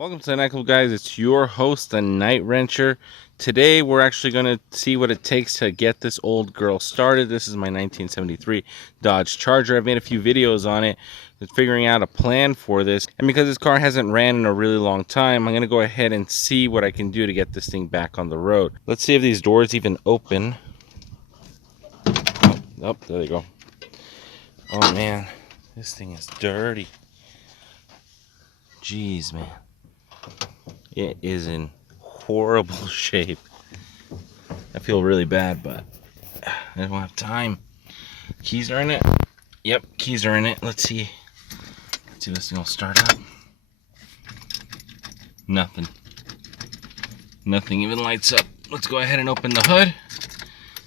Welcome to the Night Club, guys. It's your host, the Night Wrencher. Today, we're actually going to see what it takes to get this old girl started. This is my 1973 Dodge Charger. I've made a few videos on it, figuring out a plan for this. And because this car hasn't ran in a really long time, I'm going to go ahead and see what I can do to get this thing back on the road. Let's see if these doors even open. Oh, there they go. Oh, man. This thing is dirty. Jeez, man. It is in horrible shape. I feel really bad, but I don't have time. Keys are in it. Yep, keys are in it. Let's see. Let's see if this thing will start up. Nothing. Nothing even lights up. Let's go ahead and open the hood.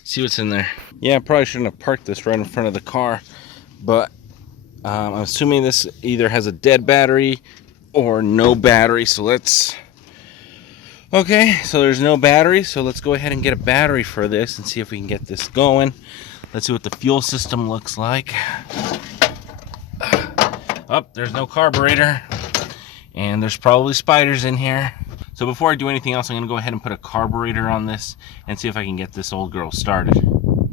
See what's in there. Yeah, I probably shouldn't have parked this right in front of the car, but I'm assuming this either has a dead battery or no battery. So let's... Okay, so there's no battery, so let's go ahead and get a battery for this and see if we can get this going. Let's see what the fuel system looks like. Oh, there's no carburetor, and there's probably spiders in here. So before I do anything else, I'm going to go ahead and put a carburetor on this and see if I can get this old girl started.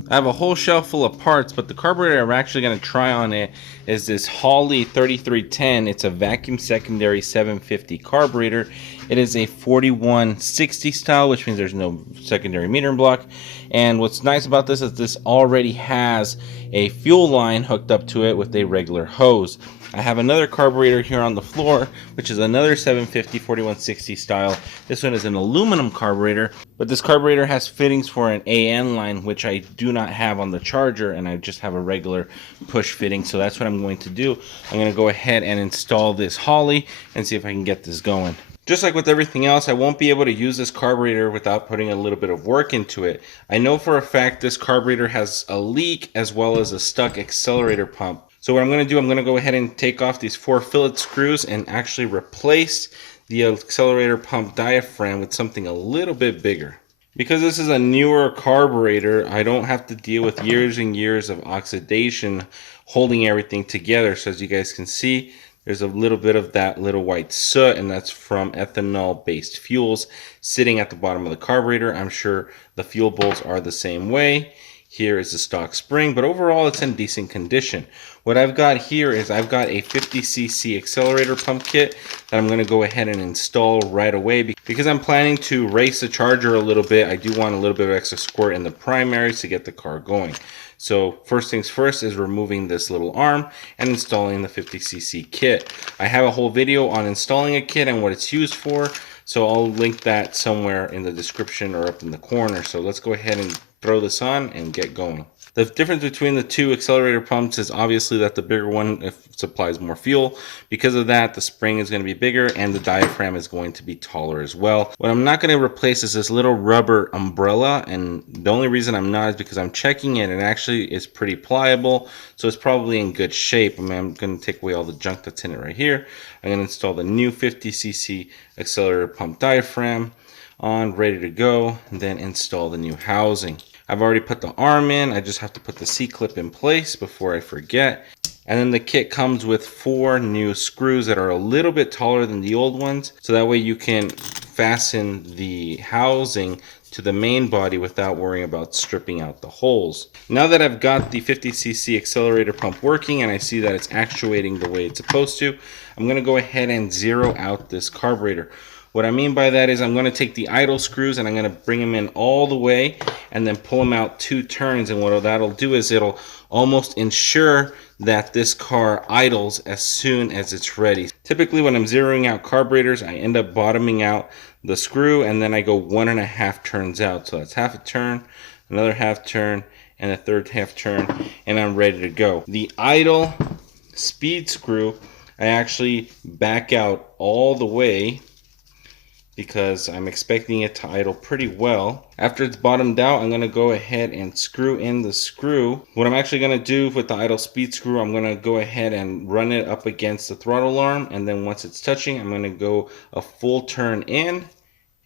I have a whole shelf full of parts, but the carburetor I'm actually going to try on it is this Holley 3310. It's a vacuum secondary 750 carburetor. It is a 4160 style, which means there's no secondary metering block. And what's nice about this is this already has a fuel line hooked up to it with a regular hose. I have another carburetor here on the floor, which is another 750 4160 style. This one is an aluminum carburetor, but this carburetor has fittings for an AN line, which I do not have on the Charger, and I just have a regular push fitting. So that's what I'm going to do. I'm going to go ahead and install this Holley and see if I can get this going. Just like with everything else, I won't be able to use this carburetor without putting a little bit of work into it. I know for a fact this carburetor has a leak as well as a stuck accelerator pump. So what I'm going to do, I'm going to go ahead and take off these 4 fillet screws and actually replace the accelerator pump diaphragm with something a little bit bigger. Because this is a newer carburetor, I don't have to deal with years and years of oxidation holding everything together. So as you guys can see, there's a little bit of that little white soot, and that's from ethanol-based fuels sitting at the bottom of the carburetor. I'm sure the fuel bowls are the same way. Here is the stock spring, but overall it's in decent condition. What I've got here is I've got a 50cc accelerator pump kit that I'm going to go ahead and install right away. Because I'm planning to race the Charger a little bit, I do want a little bit of extra squirt in the primaries to get the car going. So first things first is removing this little arm and installing the 50cc kit. I have a whole video on installing a kit and what it's used for, so I'll link that somewhere in the description or up in the corner. So let's go ahead and throw this on and get going. The difference between the two accelerator pumps is obviously that the bigger one supplies more fuel. Because of that, the spring is going to be bigger and the diaphragm is going to be taller as well. What I'm not going to replace is this little rubber umbrella, and the only reason I'm not is because I'm checking it and actually it's pretty pliable, so it's probably in good shape. I mean, I'm going to take away all the junk that's in it right here. I'm going to install the new 50cc accelerator pump diaphragm on, ready to go, and then install the new housing. I've already put the arm in. I just have to put the C-clip in place before I forget. And then the kit comes with 4 new screws that are a little bit taller than the old ones, so that way you can fasten the housing to the main body without worrying about stripping out the holes. Now that I've got the 50cc accelerator pump working and I see that it's actuating the way it's supposed to, I'm going to go ahead and zero out this carburetor. What I mean by that is I'm going to take the idle screws and I'm going to bring them in all the way and then pull them out 2 turns, and what that'll do is it'll almost ensure that this car idles as soon as it's ready. Typically when I'm zeroing out carburetors, I end up bottoming out the screw and then I go 1.5 turns out. So that's half a turn, another half turn, and a third half turn, and I'm ready to go. The idle speed screw, I actually back out all the way because I'm expecting it to idle pretty well. After it's bottomed out, I'm going to go ahead and screw in the screw. What I'm actually going to do with the idle speed screw, I'm going to go ahead and run it up against the throttle arm, and then once it's touching, I'm going to go a full turn in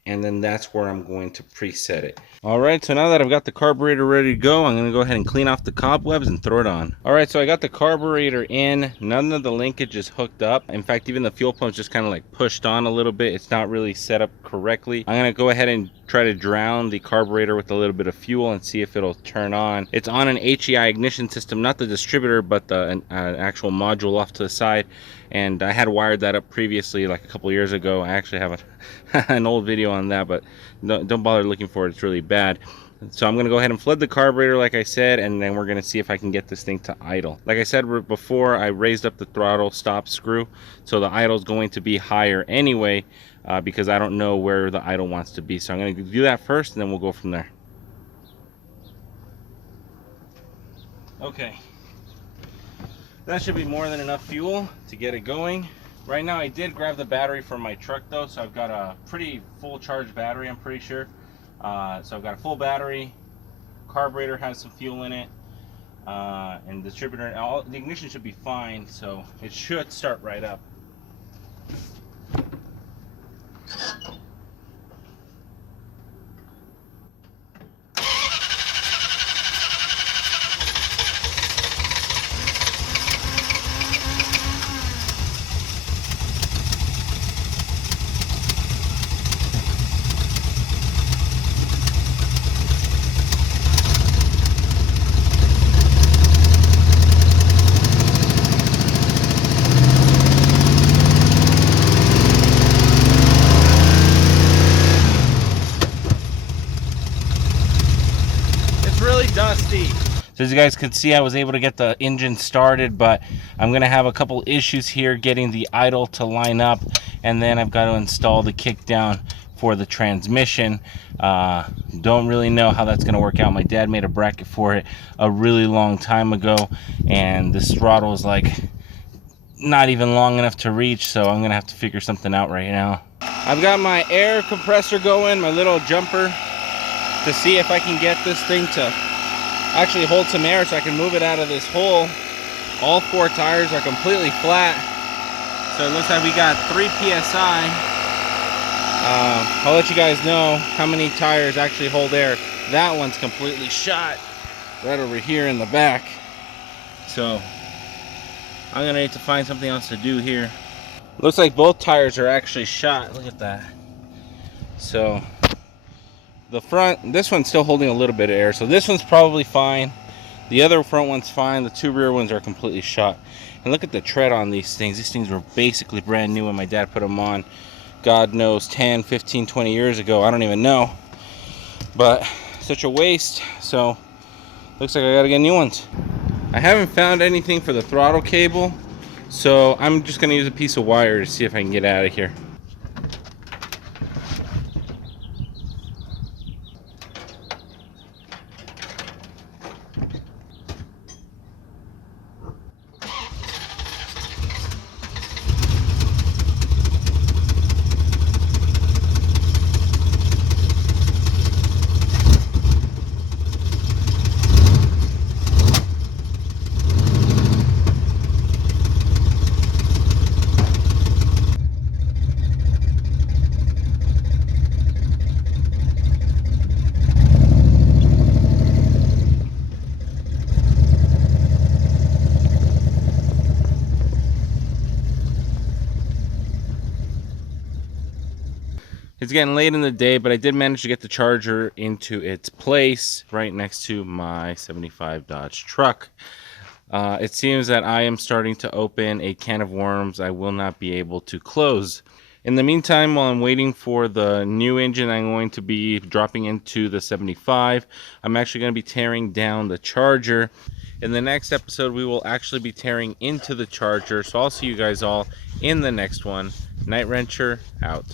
and then that's where I'm going to preset it. All right, so now that I've got the carburetor ready to go, I'm going to go ahead and clean off the cobwebs and throw it on. All right, so I got the carburetor in. None of the linkage is hooked up. In fact, even the fuel pump's just kind of like pushed on a little bit. It's not really set up correctly. I'm going to go ahead and try to drown the carburetor with a little bit of fuel and see if it'll turn on. It's on an HEI ignition system, not the distributor, but the actual module off to the side. And I had wired that up previously, like a couple years ago. I actually have an old video on that, but don't bother looking for it. It's really bad. So I'm going to go ahead and flood the carburetor like I said, and then we're going to see if I can get this thing to idle. Like I said before, I raised up the throttle stop screw, so the idle is going to be higher anyway, because I don't know where the idle wants to be. So I'm going to do that first, and then we'll go from there. Okay. That should be more than enough fuel to get it going. Right now I did grab the battery from my truck though, so I've got a pretty full charged battery, I'm pretty sure. So I've got a full battery, carburetor has some fuel in it, and distributor, the ignition should be fine, so it should start right up. Dusty. So as you guys could see, I was able to get the engine started, but I'm gonna have a couple issues here getting the idle to line up, and then I've got to install the kick down for the transmission. Don't really know how that's gonna work out. My dad made a bracket for it a really long time ago, and this throttle is like not even long enough to reach, so I'm gonna have to figure something out right now. I've got my air compressor going, my little jumper, to see if I can get this thing to actually hold some air so I can move it out of this hole. All 4 tires are completely flat, so it looks like we got 3 psi. I'll let you guys know how many tires actually hold air. That one's completely shot right over here in the back, so I'm gonna need to find something else to do here. Looks like both tires are actually shot. Look at that. So the front, this one's still holding a little bit of air, so this one's probably fine. The other front one's fine. The 2 rear ones are completely shot. And look at the tread on these things. These things were basically brand new when my dad put them on, God knows, 10, 15, 20 years ago. I don't even know, but such a waste. So looks like I gotta get new ones. I haven't found anything for the throttle cable, so I'm just gonna use a piece of wire to see if I can get out of here. It's getting late in the day, but I did manage to get the charger into its place right next to my 75 Dodge truck. It seems that I am starting to open a can of worms I will not be able to close. In the meantime, while I'm waiting for the new engine I'm going to be dropping into the 75, I'm actually going to be tearing down the charger. In the next episode, we will actually be tearing into the charger, so I'll see you guys all in the next one. Night Wrencher out.